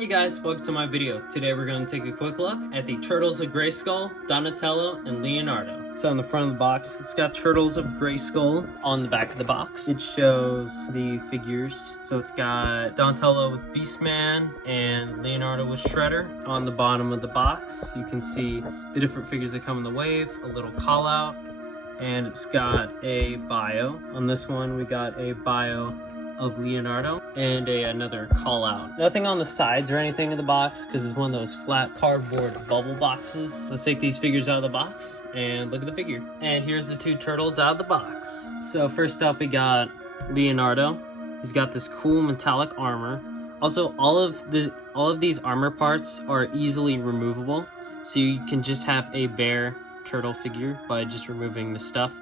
Hey guys, welcome to my video. Today we're going to take a quick look at the Turtles of Grayskull, Donatello, and Leonardo. So on the front of the box, it's got Turtles of Grayskull. On the back of the box, it shows the figures. So it's got Donatello with Beastman and Leonardo with Shredder. On the bottom of the box, you can see the different figures that come in the wave, a little call out, and it's got a bio. On this one, we got a bio of Leonardo and another call out. Nothing on the sides or anything in the box because it's one of those flat cardboard bubble boxes. Let's take these figures out of the box and look at the figure. And here's the two turtles out of the box. So first up we got Leonardo. He's got this cool metallic armor. Also, all of these armor parts are easily removable, so you can just have a bare turtle figure by just removing the stuff.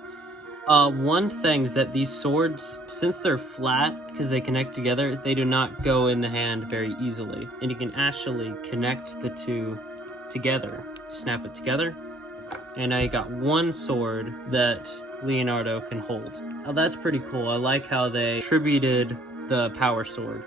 One thing is that these swords, since they're flat, because they connect together, they do not go in the hand very easily. And you can actually connect the two together. Snap it together. And now you got one sword that Leonardo can hold. Oh, that's pretty cool. I like how they attributed the power sword.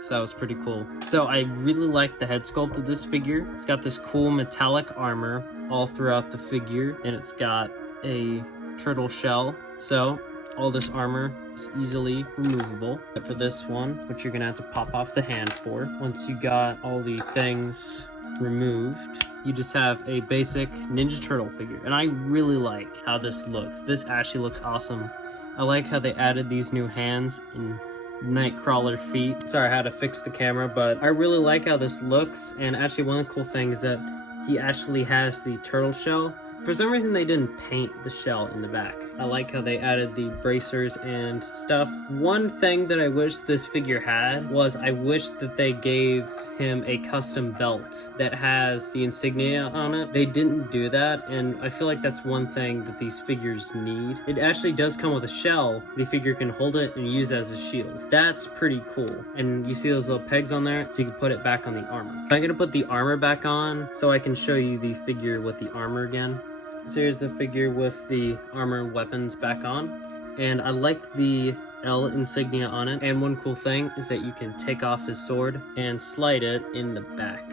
So that was pretty cool. So I really like the head sculpt of this figure. It's got this cool metallic armor all throughout the figure. And it's got a turtle shell, so all this armor is easily removable. But for this one, which you're gonna have to pop off the hand for, once you got all the things removed, you just have a basic Ninja Turtle figure. And I really like how this looks. This actually looks awesome. I like how they added these new hands and Nightcrawler feet. Sorry, I had to fix the camera, but I really like how this looks. And actually, one of the cool things is that he actually has the turtle shell. For some reason, they didn't paint the shell in the back. I like how they added the bracers and stuff. One thing that I wish this figure had was I wish that they gave him a custom belt that has the insignia on it. They didn't do that, and I feel like that's one thing that these figures need. It actually does come with a shell. The figure can hold it and use it as a shield. That's pretty cool. And you see those little pegs on there, so you can put it back on the armor. I'm gonna put the armor back on so I can show you the figure with the armor again. So here's the figure with the armor and weapons back on. And I like the L insignia on it. And one cool thing is that you can take off his sword and slide it in the back.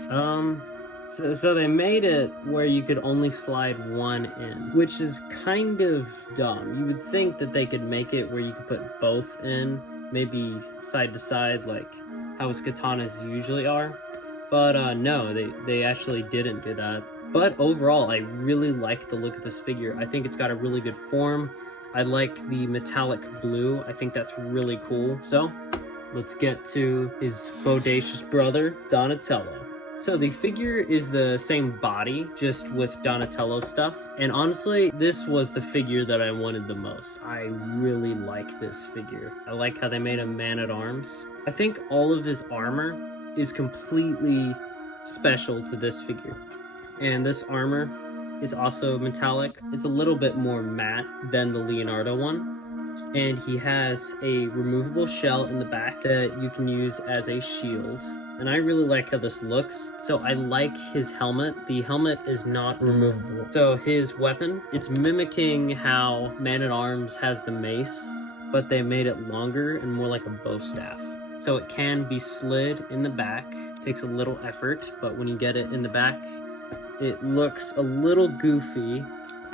So they made it where you could only slide one in, which is kind of dumb. You would think that they could make it where you could put both in, maybe side to side, like how his katanas usually are. But no, they actually didn't do that. But overall, I really like the look of this figure. I think it's got a really good form. I like the metallic blue. I think that's really cool. So let's get to his bodacious brother, Donatello. So the figure is the same body, just with Donatello stuff. And honestly, this was the figure that I wanted the most. I really like this figure. I like how they made him man-at-arms. I think all of his armor is completely special to this figure. And this armor is also metallic. It's a little bit more matte than the Leonardo one. And he has a removable shell in the back that you can use as a shield. And I really like how this looks. So I like his helmet. The helmet is not removable. So his weapon, it's mimicking how Man-at-Arms has the mace, but they made it longer and more like a bow staff. So it can be slid in the back. It takes a little effort, but when you get it in the back, it looks a little goofy.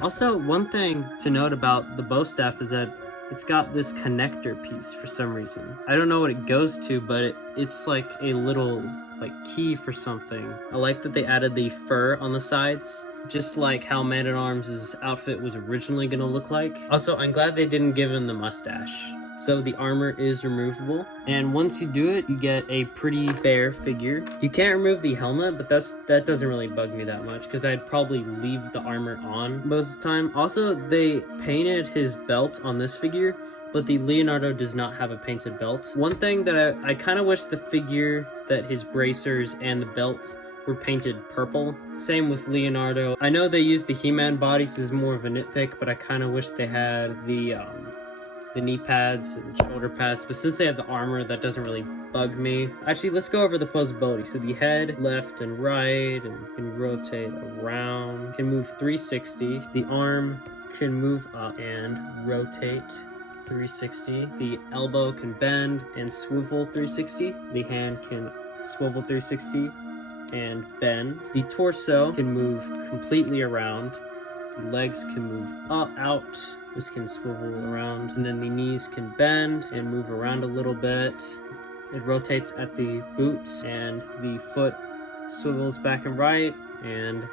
Also, one thing to note about the bow staff is that it's got this connector piece for some reason. I don't know what it goes to, but it's like a little key for something. I like that they added the fur on the sides, just like how Man-at-Arms' outfit was originally gonna look like. Also, I'm glad they didn't give him the mustache. So the armor is removable, and once you do it, you get a pretty bare figure. You can't remove the helmet, but that doesn't really bug me that much because I'd probably leave the armor on most of the time. Also, they painted his belt on this figure, but the Leonardo does not have a painted belt. One thing that I kind of wish the figure that his bracers and the belt were painted purple. Same with Leonardo. I know they used the He-Man body, so this is more of a nitpick, but I kind of wish they had the knee pads and shoulder pads, but since they have the armor, that doesn't really bug me. Actually, let's go over the posability. So the head, left and right, and can rotate around, can move 360. The arm can move up and rotate 360. The elbow can bend and swivel 360. The hand can swivel 360 and bend. The torso can move completely around. The legs can move up, out. This can swivel around. And then the knees can bend and move around a little bit. It rotates at the boot, and the foot swivels back and right and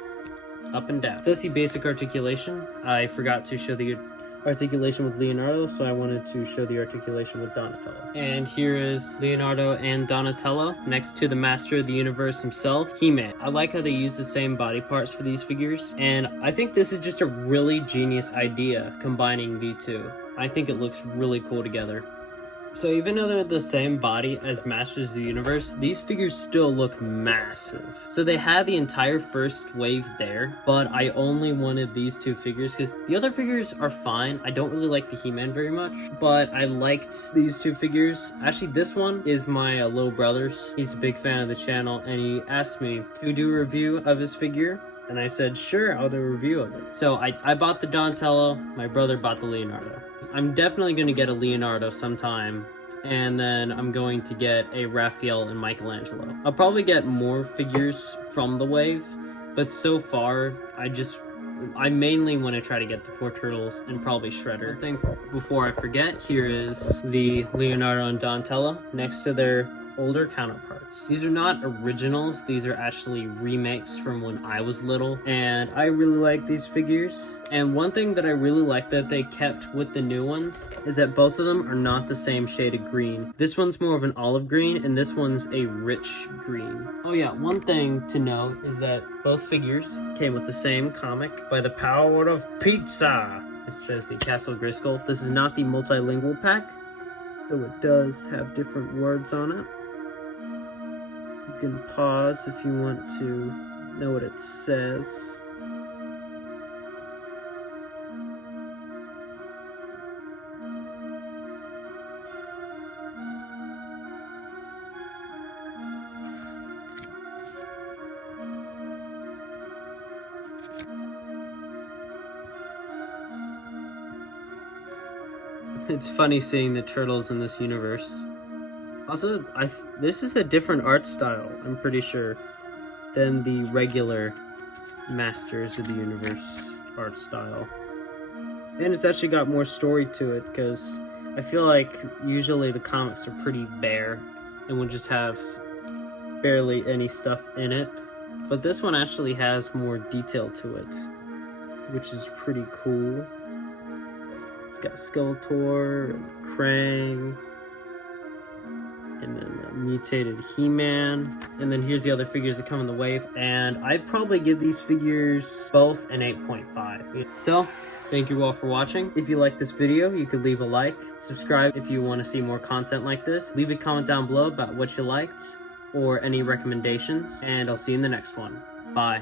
up and down. So that's the basic articulation. I forgot to show the articulation with Leonardo, so I wanted to show the articulation with Donatello. And here is Leonardo and Donatello next to the master of the universe himself, He-Man. I like how they use the same body parts for these figures, and I think this is just a really genius idea, combining the two. I think it looks really cool together. So even though they're the same body as Masters of the Universe, these figures still look massive. So they had the entire first wave there, but I only wanted these two figures because the other figures are fine. I don't really like the He-Man very much, but I liked these two figures. Actually, this one is my little brother's. He's a big fan of the channel, and he asked me to do a review of his figure. And I said, sure, I'll do a review of it. So I bought the Donatello, my brother bought the Leonardo. I'm definitely going to get a Leonardo sometime, and then I'm going to get a Raphael and Michelangelo. I'll probably get more figures from the wave, but so far, I mainly want to try to get the 4 Turtles and probably Shredder. Before I forget, here is the Leonardo and Donatello next to their older counterparts. These are not originals, these are actually remakes from when I was little, and I really like these figures. And one thing that I really like that they kept with the new ones is that both of them are not the same shade of green. This one's more of an olive green, and this one's a rich green. Oh yeah, one thing to note is that both figures came with the same comic, By the Power of Pizza. It says the Castle Grayskull. This is not the multilingual pack, so it does have different words on it. You can pause if you want to know what it says. It's funny seeing the turtles in this universe. Also, this is a different art style, I'm pretty sure, than the regular Masters of the Universe art style. And it's actually got more story to it, because I feel like usually the comics are pretty bare and will just have barely any stuff in it. But this one actually has more detail to it, which is pretty cool. It's got Skeletor and Krang, and then the mutated He-Man, and then here's the other figures that come in the wave, and I'd probably give these figures both an 8.5. So, thank you all for watching. If you like this video, you could leave a like, subscribe if you want to see more content like this, leave a comment down below about what you liked, or any recommendations, and I'll see you in the next one. Bye.